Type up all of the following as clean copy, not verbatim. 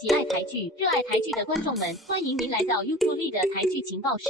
喜爱台剧、热爱台剧的观众们，欢迎您来到 YouTube 的台剧情报室。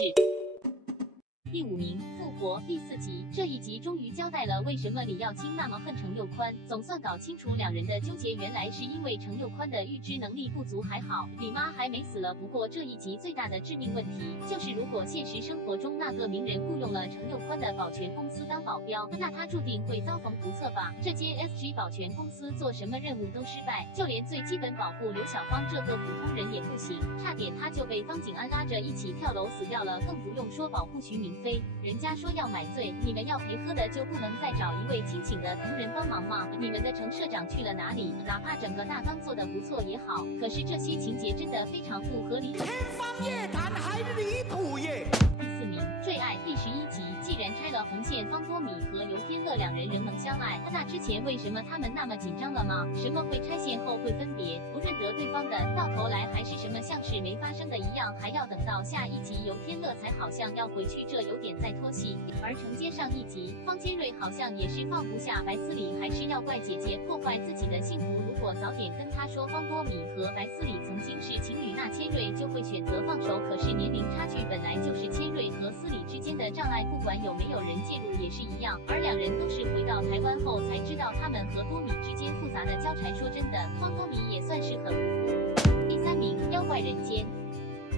第5名，复活第4集，这一集终于交代了为什么李耀清那么恨程又宽，总算搞清楚两人的纠结，原来是因为程又宽的预知能力不足。还好李妈还没死了。不过这一集最大的致命问题就是，如果现实生活中那个名人雇佣了程又宽的保全公司当保镖，那他注定会遭逢不测吧。这间 SG 保全公司做什么任务都失败，就连最基本保护刘小芳这个普通人也不行，差点他就被方景安拉着一起跳楼死掉了，更不用说保护徐明飞。人家说要买醉，你们要陪喝的就不能再找一位清醒的同仁帮忙吗？你们的程社长去了哪里？哪怕整个大纲做得不错也好，可是这些情节真的非常不合理。天方夜谭还离谱耶！第4名，最爱第11集，既然拆了红线，方多米和刘天乐两人仍能相爱，那之前为什么他们那么紧张了吗？什么会拆线后会分别，不认得对方的，到头来还是什么像是没发生的一样，还要等到下一集刘天乐才好像要回去，这有点在拖戏。而承接上一集，方坚瑞好像也是放不下白思礼，还是要怪姐姐破坏自己的幸福。如果早点跟他说方多米和白思礼曾经是情侣，那千瑞就会选择放手。可是年龄差距本来就是千瑞和思礼之间的障碍，不管有没有人介入也是一样。而两人都是回到台湾后才知道他们和多米之间复杂的交缠。说真的，方多米也算是很无辜。第3名，妖怪人间。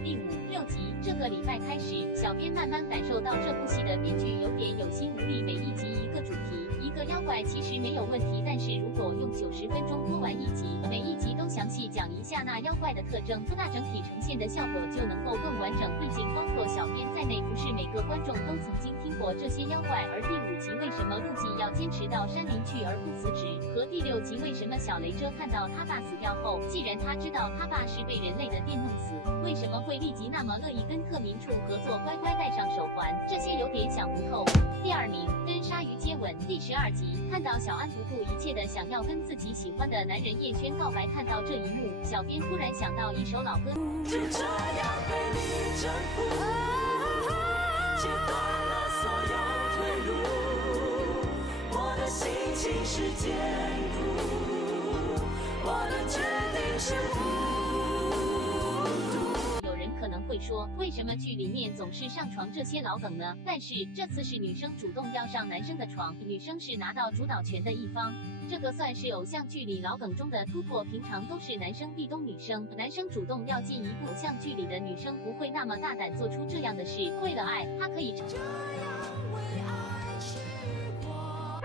第5、6集，这个礼拜开始，小编慢慢感受到这部戏的编剧有点有心无力，每一集一个主题，一个妖怪其实没有问题，但是如果用90分钟播完一集，每一集都详细讲一下那妖怪的特征，那整体呈现的效果就能够更完整。毕竟包括小编在内，不是每个观众都曾经听过这些妖怪。而第5集为什么陆季要坚持到山林去而不辞职，和第6集为什么小雷遮看到他爸死掉后，既然他知道他爸是被人类的电弄死，为什么会立即那么乐意跟特民处合作，乖乖戴上手环，这些有点想不透。第2名，跟鲨鱼接吻第12集，看到小安不顾一切的想要跟自己喜欢的男人叶轩告白，看到这一幕，小编突然想到一首老歌，就这样被你征服，切断了所有退路，我的心情是坚固，我的决定是可能会说，为什么剧里面总是上床这些老梗呢？但是这次是女生主动要上男生的床，女生是拿到主导权的一方，这个算是偶像剧里老梗中的突破。平常都是男生壁咚女生，男生主动要进一步，像剧里的女生不会那么大胆做出这样的事。为了爱，她可以这样为爱痴狂。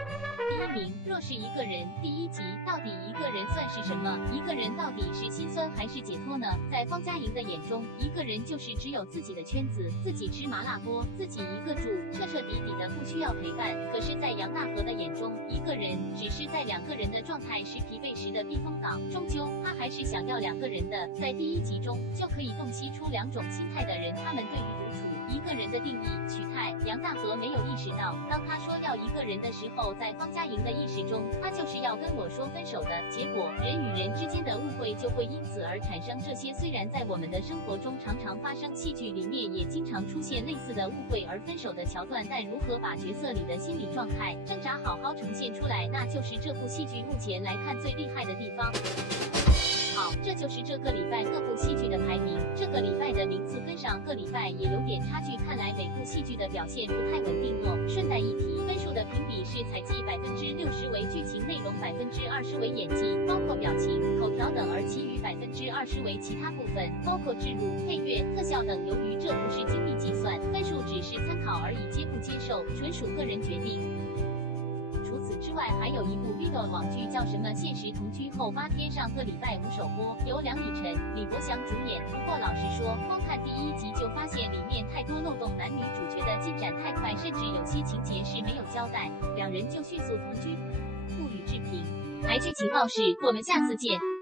第1名，若是一个人，第1集，到底一个人算是什么？一个人到底是心酸还是解脱呢？在方嘉莹的眼中，一个人就是只有自己的圈子，自己吃麻辣锅，自己一个住，彻彻底底的不需要陪伴。可是，在杨大河的眼中，一个人只是在2个人的状态时疲惫时的避风港，终究他还是想要2个人的。在第1集中，就可以洞悉出2种心态的人，他们对于独处一个人的定义取态。杨大河没有意识到，当他说要一个人的时候，在方嘉莹的意识中，他就是要跟我说分手的。结果人与人之间的误会就会因此而产生。这些虽然在我们的生活中常常发生，戏剧里面也经常出现类似的误会而分手的桥段，但如何把角色里的心理状态挣扎好好呈现出来，那就是这部戏剧目前来看最厉害的地方。好，这就是这个礼拜各部戏剧的排名。这个礼拜的名次跟上个礼拜也有点差距，看来每部戏剧的表现不太稳定哦。顺带一提，分数的评比是采集60%为剧情内容，20%为演技，包括表情、口条等，而其余20%为其他部分，包括置入、配乐、特效等。由于这不是精密计算，分数只是参考而已，接不接受纯属个人决定。除此之外，还有一部 Vivo 网剧叫什么《现实同居后8天》，上个礼拜5首播，由梁以晨、李伯祥主演。不过老实说，光看第1集就发现里面太多漏洞，男女主角的进展太快，甚至有些情节是没有交代，两人就迅速同居，不予置评。台剧情报室，我们下次见。